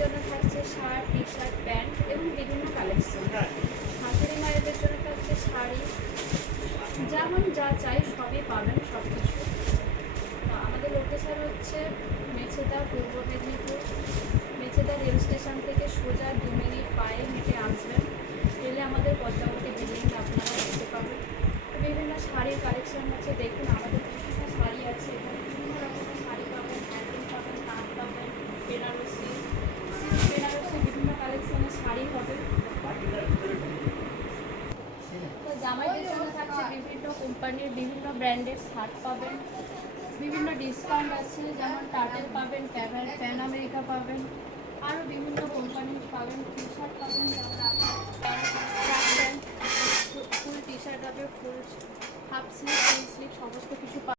জন্য থাকছে shirt, T shirt, pant এবং বিভিন্ন কালেকশন। শাশুড়ি মায়েদের জন্য থাকছে শাড়ি, যেমন যা চাই সবই পাবেন, সব কিছু। আমাদের লোকেশন হচ্ছে মেছেদা, পূর্ব মেদিনীপুর। মেছেদা রেল স্টেশন থেকে সোজা 2 মিনিট পায়ে হেঁটে আসবেন, এলে আমাদের পদ্মাবতী বিল্ডিং আপনারা দেখতে পাবেন। বিভিন্ন শাড়ির কালেকশন আছে, দেখুন আমাদের বিভিন্ন শাড়ি আছে, এখানে বিভিন্ন রকমের শাড়ি পাবেন, হ্যান্ডলুম পাবেন, তাঁত পাবেন, বেনারসি বিভিন্ন কালেকশনের শাড়ি হবে। তো জামাইদের জন্য থাকছে বিভিন্ন কোম্পানির বিভিন্ন ব্র্যান্ডের শার্ট পাবেন, বিভিন্ন ডিসকাউন্ট আছে, যেমন টার্টেল পাবেন, প্যান আমেরিকা পাবেন, আরও বিভিন্ন কোম্পানির পাবেন। টি শার্ট পাবেন, যেমন আপনার প্যান্ট, ফুল টি শার্ট হবে, ফুল হাফ স্লিভ, ফুল স্লিভ সমস্ত কিছু